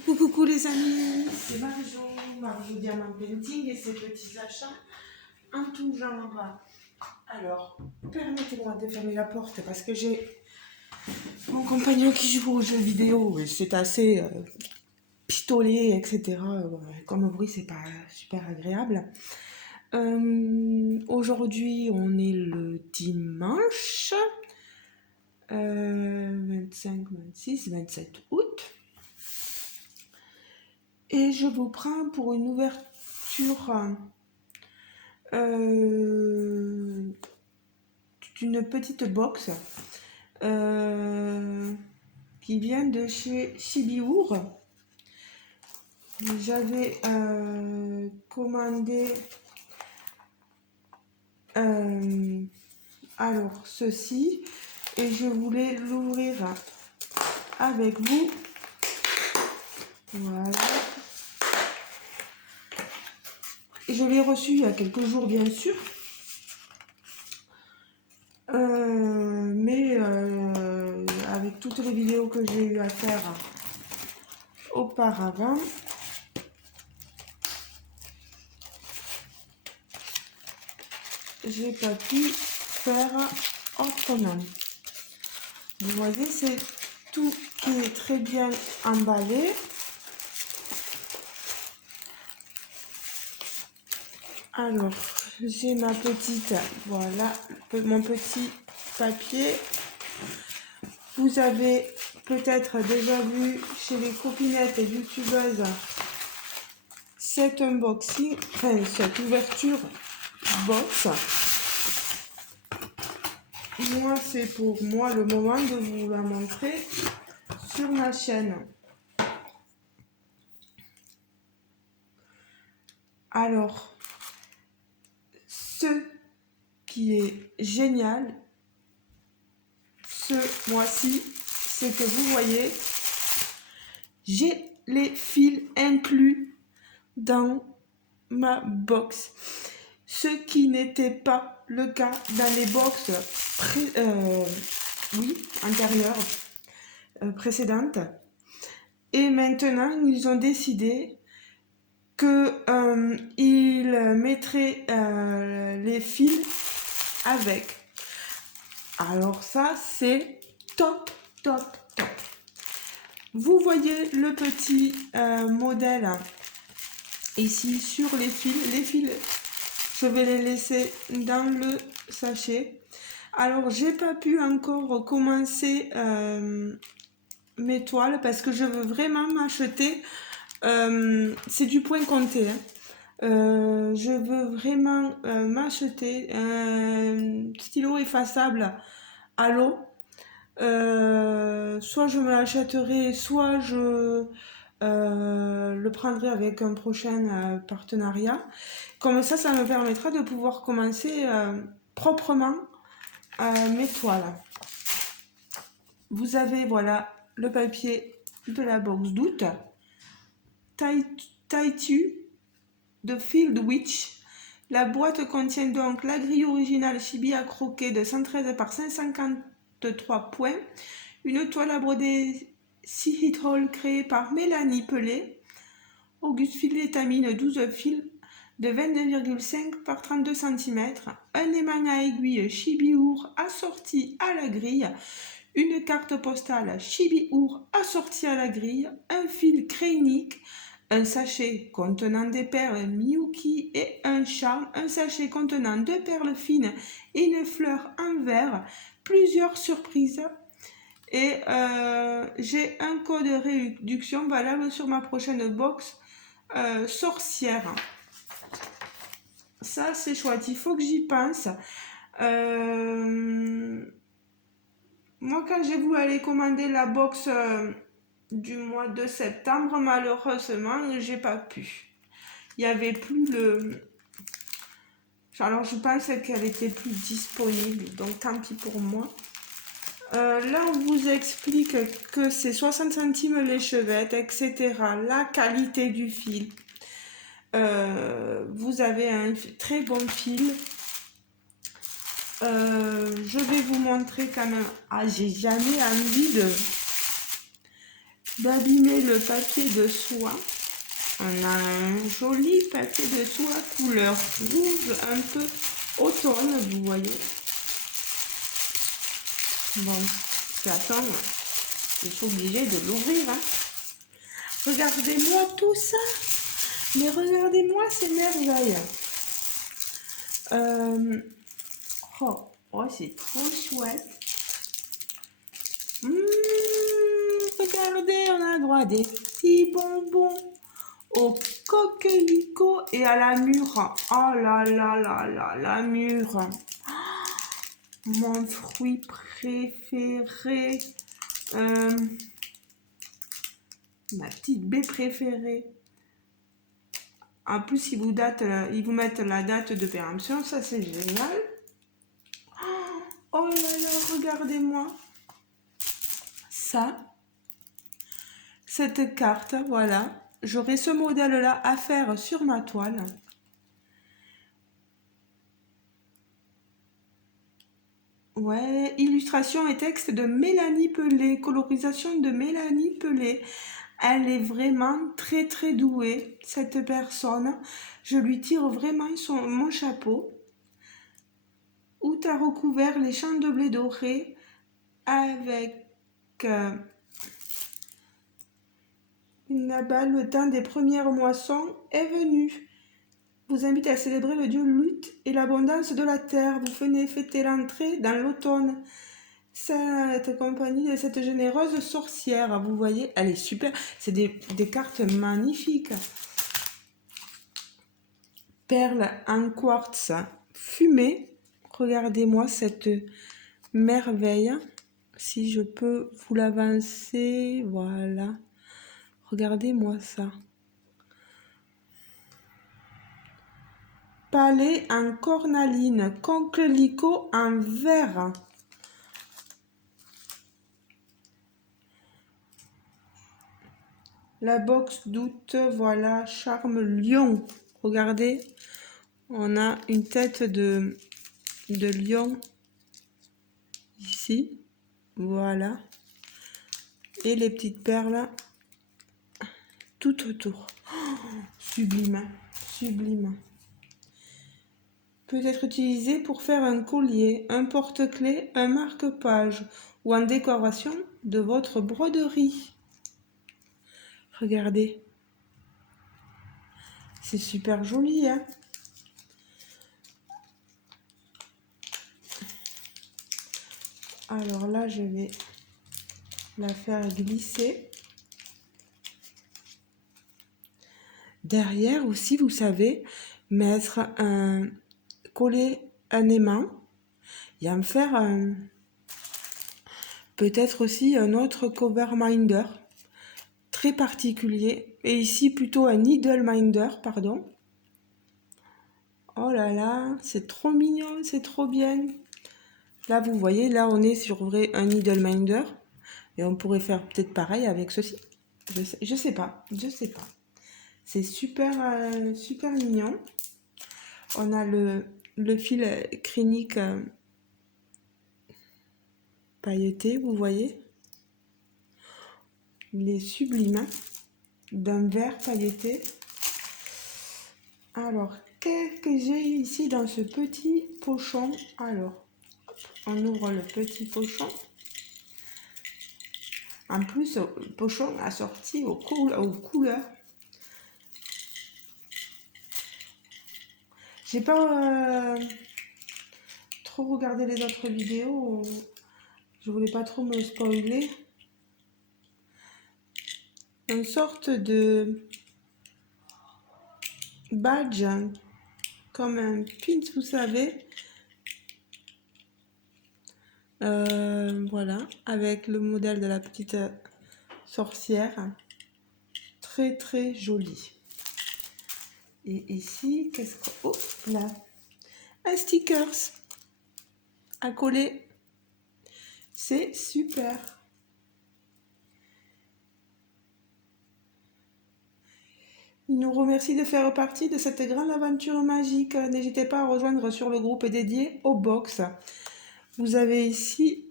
Coucou les amis, c'est Marjo Diamant Painting et ses petits achats en tout genre. Alors, permettez-moi de fermer la porte parce que j'ai mon compagnon qui joue aux jeux vidéo et c'est assez pistolet, etc. Comme bruit, c'est pas super agréable. Aujourd'hui, on est le dimanche 25, 26, 27 août. Et je vous prends pour une ouverture d'une petite box qui vient de chez Chibiur. J'avais commandé alors ceci et je voulais l'ouvrir avec vous. Voilà. Et je l'ai reçu il y a quelques jours, bien sûr. Mais avec toutes les vidéos que j'ai eu à faire auparavant, j'ai pas pu faire autrement. Vous voyez, c'est tout qui est très bien emballé. Alors, j'ai ma petite, voilà, mon petit papier. Vous avez peut-être déjà vu chez les copinettes et youtubeuses cet unboxing, enfin cette ouverture box. Moi, c'est pour moi le moment de vous la montrer sur ma chaîne. Alors, ce qui est génial, ce mois-ci, c'est que vous voyez, j'ai les fils inclus dans ma box. Ce qui n'était pas le cas dans les box antérieures, précédentes. Et maintenant, ils ont décidé qu'ils mettraient les fils avec. Alors ça, c'est top, top, top. Vous voyez le petit modèle ici sur les fils. Les fils, je vais les laisser dans le sachet. Alors, j'ai pas pu encore commencer mes toiles parce que je veux vraiment m'acheter. C'est du point compté. Je veux vraiment m'acheter un stylo effaçable à l'eau. Soit je me l'achèterai, soit je le prendrai avec un prochain partenariat. Comme ça me permettra de pouvoir commencer proprement mes toiles. Vous avez voilà le papier de la box d'août. Taitu de Field Witch. La boîte contient donc la grille originale Chibi à croquer de 113 par 553 points, une toile à broder 6 hit hole créée par Mélanie Pelé, Auguste fil d'étamine 12 fils de 22,5 par 32 cm, un aimant à aiguille Chibi-Ur assorti à la grille, une carte postale Chibi-Ur assortie à la grille, un fil crénique, un sachet contenant des perles Miyuki et un charme, un sachet contenant 2 perles fines et une fleur en verre, plusieurs surprises. Et j'ai un code de réduction valable sur ma prochaine box sorcière. Ça, c'est chouette, il faut que j'y pense. Moi, quand j'ai voulu aller commander la box du mois de septembre, malheureusement, j'ai pas pu. Il y avait plus le... Alors, je pensais qu'elle était plus disponible, donc tant pis pour moi. Là, on vous explique que c'est 60 centimes l'échevette, etc. La qualité du fil. Vous avez un très bon fil. Je vais vous montrer quand même. Ah, j'ai jamais envie d'abîmer le papier de soie. On a un joli papier de soie couleur rouge, un peu automne, vous voyez. Bon, j'attends, je suis obligée de l'ouvrir. Hein. Regardez-moi tout ça. Mais regardez-moi ces merveilles. Oh, c'est trop chouette. Regardez, on a droit à des petits bonbons au coquelicot et à la mûre. Oh là là là là, la mûre. Mon fruit préféré. Ma petite baie préférée. En plus, ils vous mettent la date de péremption. Ça, c'est génial. Oh là là, regardez-moi. Ça. Cette carte, voilà. J'aurai ce modèle-là à faire sur ma toile. Ouais, illustration et texte de Mélanie Pelé, colorisation de Mélanie Pelé. Elle est vraiment très très douée, cette personne. Je lui tire vraiment mon chapeau. Où tu as recouvert les champs de blé doré avec là-bas, le temps des premières moissons est venu. Vous invite à célébrer le dieu lutte et l'abondance de la terre. Vous venez fêter l'entrée dans l'automne. Cette compagnie de cette généreuse sorcière, vous voyez, elle est super. C'est des cartes magnifiques. Perles en quartz fumée. Regardez-moi cette merveille. Si je peux vous l'avancer, voilà. Regardez-moi ça. Palais en cornaline, coquelicot en verre. La box d'août, voilà, charme lion. Regardez, on a une tête de lion ici, voilà. Et les petites perles tout autour. Oh, sublime, sublime. Peut être utilisé pour faire un collier, un porte-clés, un marque-page ou en décoration de votre broderie. Regardez. C'est super joli, hein? Alors là, je vais la faire glisser. Derrière aussi, vous savez, mettre coller un aimant et en faire peut-être aussi un autre cover minder très particulier. Et ici, plutôt un needle minder, pardon. Oh là là, c'est trop mignon, c'est trop bien. Là, vous voyez, là, on est sur un needle minder. Et on pourrait faire peut-être pareil avec ceci. Je sais pas, je sais pas. C'est super, super mignon. On a le fil clinique pailleté, vous voyez. Il est sublime, d'un vert pailleté. Alors, qu'est-ce que j'ai ici dans ce petit pochon? Alors, on ouvre le petit pochon. En plus, le pochon assorti aux couleurs. J'ai pas trop regardé les autres vidéos. Je voulais pas trop me spoiler. Une sorte de badge, comme un pin, vous savez. Voilà, avec le modèle de la petite sorcière. Très très joli. Et ici, qu'est-ce que... Oh là, un stickers à coller. C'est super. Il nous remercie de faire partie de cette grande aventure magique. N'hésitez pas à rejoindre sur le groupe dédié aux box. Vous avez ici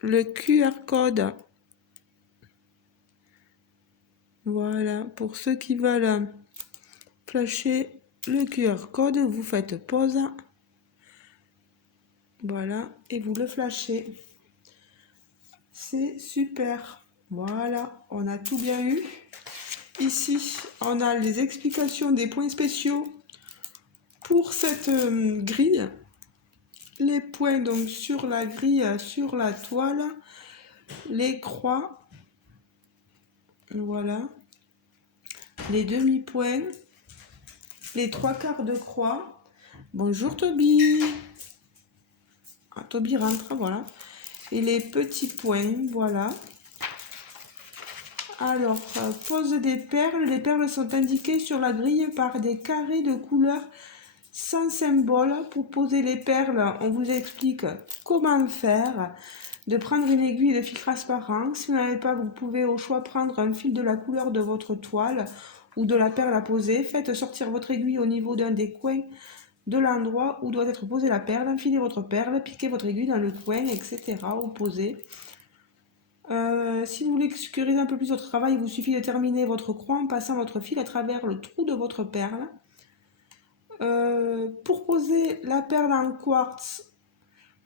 le QR code Voilà, pour ceux qui veulent flasher le QR code, vous faites pause. Voilà, et vous le flashez. C'est super. Voilà, on a tout bien eu. Ici, on a les explications des points spéciaux pour cette grille. Les points donc sur la grille, sur la toile, les croix, voilà, les demi-points, les 3/4 de croix. Bonjour Toby. Ah, Toby rentre, voilà. Et les petits points, voilà. Alors, pose des perles. Les perles sont indiquées sur la grille par des carrés de couleur sans symbole. Pour poser les perles, on vous explique comment faire. De prendre une aiguille de fil transparent. Si vous n'avez pas, vous pouvez au choix prendre un fil de la couleur de votre toile ou de la perle à poser. Faites sortir votre aiguille au niveau d'un des coins de l'endroit où doit être posée la perle. Enfilez votre perle, piquez votre aiguille dans le coin, etc. ou posez. Si vous voulez sécuriser un peu plus votre travail, il vous suffit de terminer votre croix en passant votre fil à travers le trou de votre perle. Pour poser la perle en quartz,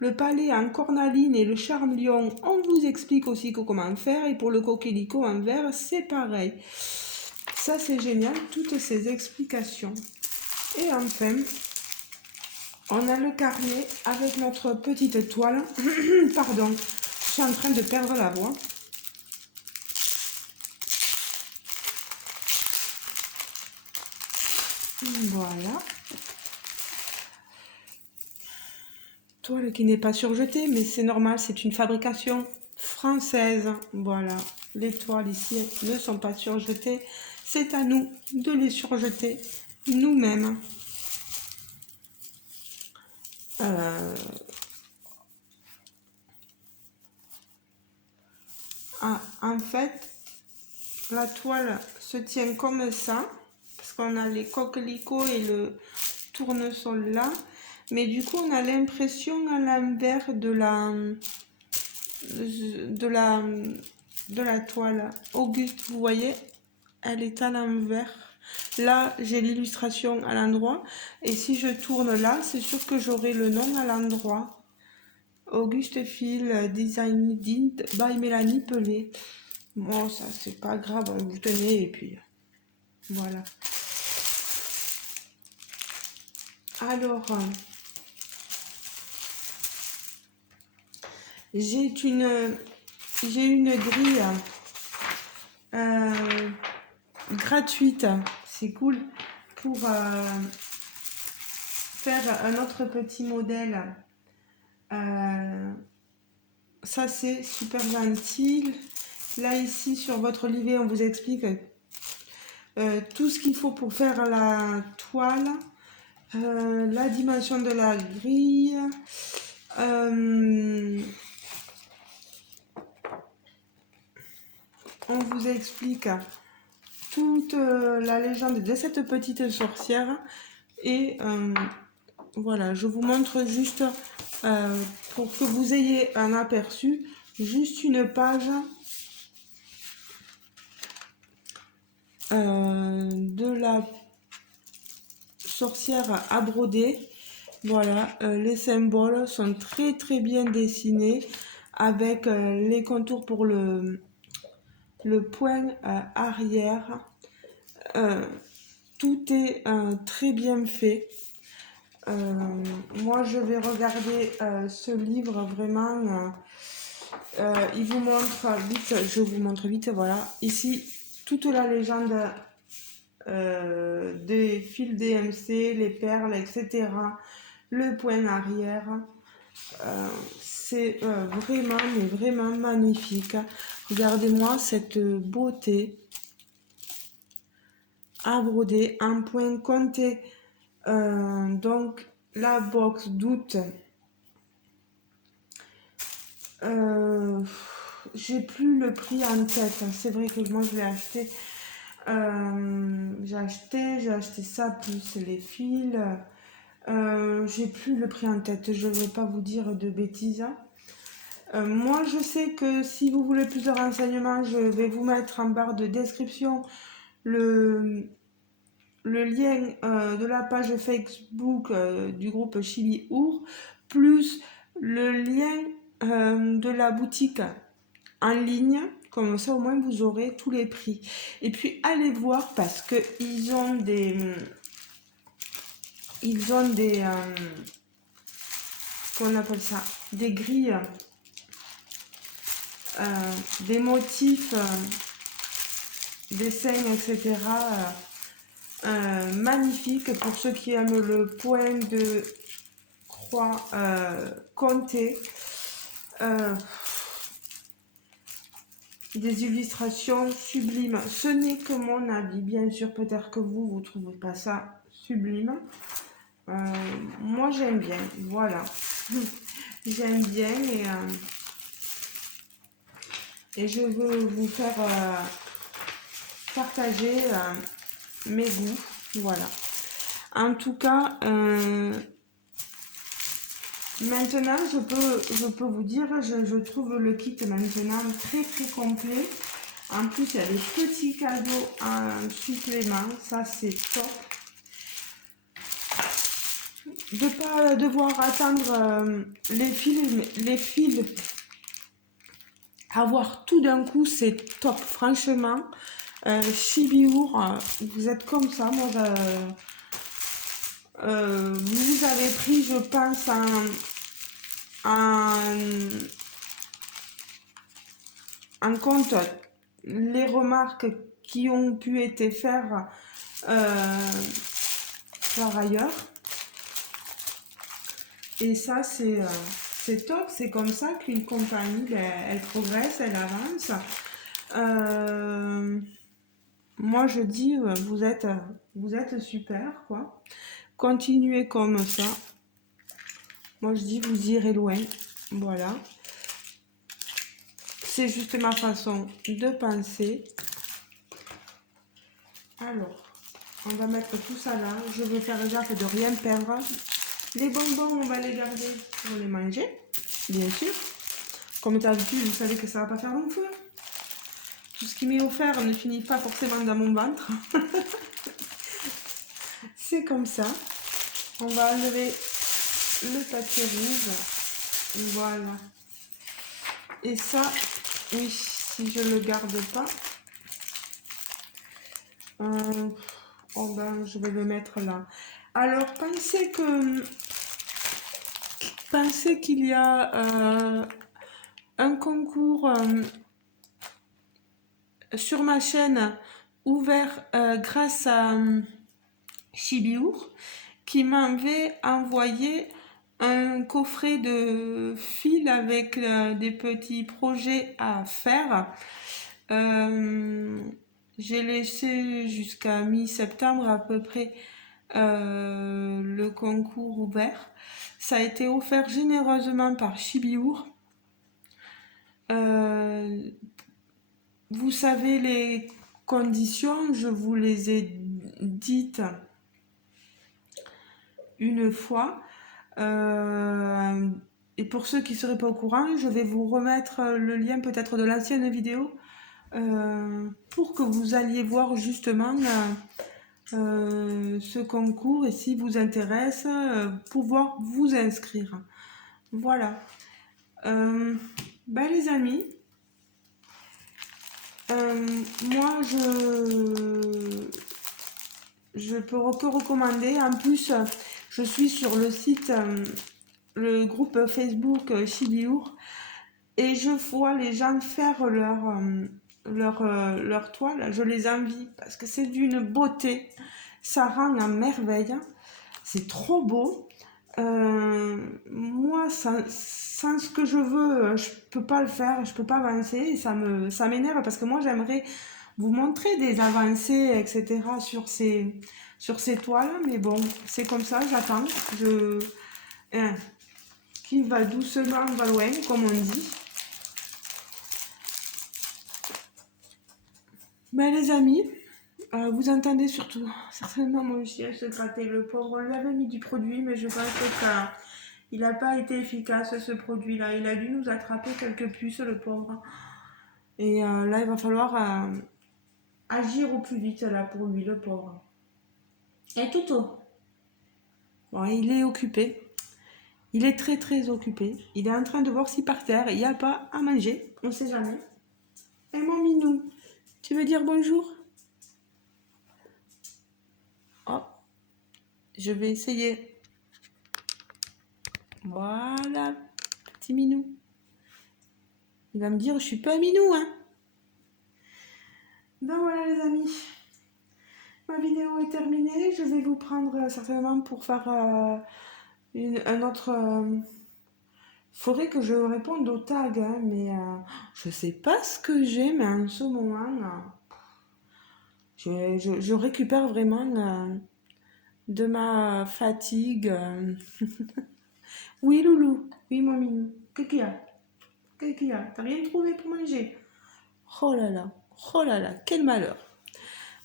le palais en cornaline et le charme-lion, on vous explique aussi comment faire. Et pour le coquelicot en verre, c'est pareil. Ça, c'est génial, toutes ces explications. Et enfin, on a le carnet avec notre petite toile. Pardon, je suis en train de perdre la voix. Voilà. Toile qui n'est pas surjetée, mais c'est normal, c'est une fabrication française. Voilà, les toiles ici ne sont pas surjetées. C'est à nous de les surjeter nous-mêmes. En fait, la toile se tient comme ça, parce qu'on a les coquelicots et le tournesol là. Mais du coup, on a l'impression à l'envers de la toile. Auguste, vous voyez, elle est à l'envers. Là, j'ai l'illustration à l'endroit. Et si je tourne là, c'est sûr que j'aurai le nom à l'endroit. Auguste Fil, Design by Mélanie Pelé. Bon, ça, c'est pas grave, vous tenez et puis voilà. Alors, j'ai une grille gratuite, c'est cool, pour faire un autre petit modèle. Ça, c'est super gentil. Là, ici, sur votre livret, on vous explique tout ce qu'il faut pour faire la toile, la dimension de la grille. On vous explique toute la légende de cette petite sorcière. Et voilà, je vous montre juste, pour que vous ayez un aperçu, juste une page de la sorcière à broder. Voilà, les symboles sont très très bien dessinés avec les contours pour le point arrière. Tout est très bien fait. Moi, je vais regarder ce livre vraiment. Il vous montre vite, je vous montre vite, voilà. Ici, toute la légende des fils DMC, les perles, etc. Le point arrière. C'est vraiment, mais vraiment magnifique. Regardez-moi cette beauté à broder en point compté. Donc, la box d'août. J'ai plus le prix en tête. C'est vrai que moi, je l'ai acheté. J'ai acheté ça plus les fils. J'ai plus le prix en tête. Je ne vais pas vous dire de bêtises. Moi, je sais que si vous voulez plus de renseignements, je vais vous mettre en barre de description le, le lien de la page Facebook du groupe Chili Our, plus le lien de la boutique en ligne. Comme ça, au moins, vous aurez tous les prix. Et puis, allez voir parce que ils ont des, qu'on appelle ça, des grilles, des motifs, dessins, etc. Magnifiques pour ceux qui aiment le point de croix compté. Des illustrations sublimes. Ce n'est que mon avis, bien sûr. Peut-être que vous trouvez pas ça sublime. Moi, j'aime bien. Voilà. J'aime bien et je veux vous faire partager mes goûts. Voilà. En tout cas, maintenant, je peux vous dire, je trouve le kit maintenant très très complet. En plus, il y a des petits cadeaux en supplément. Ça, c'est top. De ne pas devoir attendre les fils, avoir tout d'un coup, c'est top. Franchement, Chibi Our, vous êtes comme ça. Moi, vous avez pris, je pense, en compte les remarques qui ont pu être faites par ailleurs. Et ça, c'est top. C'est comme ça qu'une compagnie, elle progresse, elle avance. Moi, je dis, vous êtes super, quoi. Continuez comme ça. Moi, je dis, vous irez loin. Voilà. C'est juste ma façon de penser. Alors, on va mettre tout ça là. Je vais faire gaffe de rien perdre. Les bonbons, on va les garder pour les manger, bien sûr. Comme d'habitude, vous savez que ça va pas faire long feu. Tout ce qui m'est offert ne finit pas forcément dans mon ventre. C'est comme ça. On va enlever le papier rouge. Voilà. Et ça, oui, si je le garde pas, oh ben, je vais le mettre là. Alors, pensez qu'il y a un concours sur ma chaîne ouvert grâce à Chibi Our qui m'avait envoyé un coffret de fils avec des petits projets à faire. J'ai laissé jusqu'à mi-septembre à peu près le concours ouvert. Ça a été offert généreusement par Chibi Our. Vous savez les conditions, je vous les ai dites une fois. Et pour ceux qui ne seraient pas au courant, je vais vous remettre le lien peut-être de l'ancienne vidéo pour que vous alliez voir justement ce concours et si vous intéresse, pouvoir vous inscrire. Voilà. Ben les amis, moi je peux que recommander. En plus, je suis sur le site, le groupe Facebook Chibi Our et je vois les gens faire leur toile. Je les envie parce que c'est d'une beauté. Ça rend à merveille. C'est trop beau. Moi, sans ce que je veux, je peux pas le faire, je peux pas avancer. Et ça m'énerve parce que moi, j'aimerais vous montrer des avancées, etc. sur ces toiles. Mais bon, c'est comme ça, j'attends. Hein, qui va doucement, va loin, comme on dit. Ben, les amis, vous entendez surtout certainement mon chien se gratter. Le pauvre, on lui avait mis du produit, mais je pense Il n'a pas été efficace ce produit-là. Il a dû nous attraper quelques puces, le pauvre. Et là, il va falloir agir au plus vite là pour lui, le pauvre. Et Toto, bon, il est occupé. Il est très très occupé. Il est en train de voir si par terre il n'y a pas à manger. On ne sait jamais. Et mon minou, tu veux dire bonjour? Oh, je vais essayer. Voilà, petit minou. Il va me dire, je suis pas un minou, hein. Ben voilà les amis. Ma vidéo est terminée. Je vais vous prendre certainement pour faire un autre... faudrait que je réponde au tag, hein, mais je sais pas ce que j'ai, mais en ce moment, je récupère vraiment de ma fatigue. Oui, Loulou. Oui, mon minou. Qu'est-ce qu'il y a? Qu'est-ce qu'il y a? T'as rien trouvé pour manger? Oh là là. Oh là là. Quel malheur.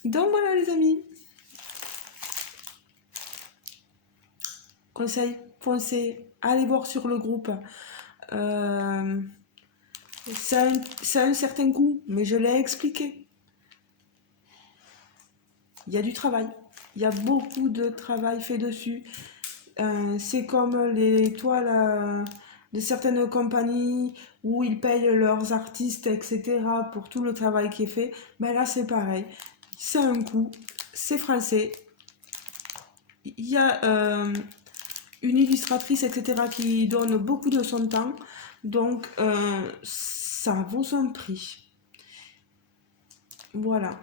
Donc voilà, les amis. Conseil, foncez. Allez voir sur le groupe. Ça a un certain coût, mais je l'ai expliqué. Il y a du travail. Il y a beaucoup de travail fait dessus. C'est comme les toiles de certaines compagnies où ils payent leurs artistes, etc. pour tout le travail qui est fait. Ben là, c'est pareil. C'est un coût. C'est français. Il y a une illustratrice, etc. qui donne beaucoup de son temps. Donc, ça vaut son prix. Voilà.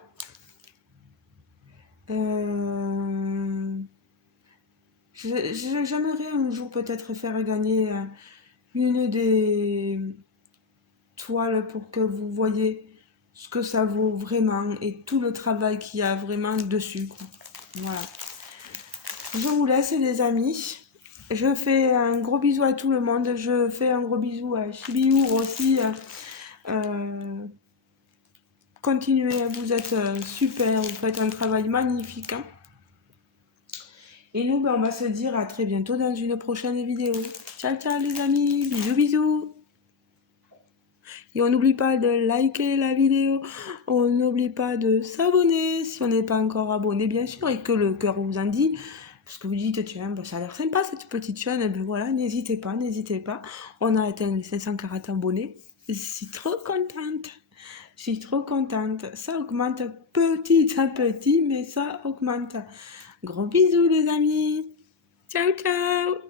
J'aimerais un jour peut-être faire gagner une des toiles pour que vous voyez ce que ça vaut vraiment et tout le travail qu'il y a vraiment dessus, quoi. Voilà. Je vous laisse les amis. Je fais un gros bisou à tout le monde. Je fais un gros bisou à Chibiour aussi. Continuez, vous êtes super, vous faites un travail magnifique, hein. Et nous, ben, on va se dire à très bientôt dans une prochaine vidéo. Ciao, ciao les amis, bisous, bisous. Et on n'oublie pas de liker la vidéo, on n'oublie pas de s'abonner si on n'est pas encore abonné, bien sûr, et que le cœur vous en dit. Parce que vous dites, tiens, ben, ça a l'air sympa cette petite chaîne, et ben voilà, n'hésitez pas, n'hésitez pas. On a atteint les 540 abonnés. Je suis trop contente. Je suis trop contente. Ça augmente petit à petit, mais ça augmente. Gros bisous les amis. Ciao, ciao.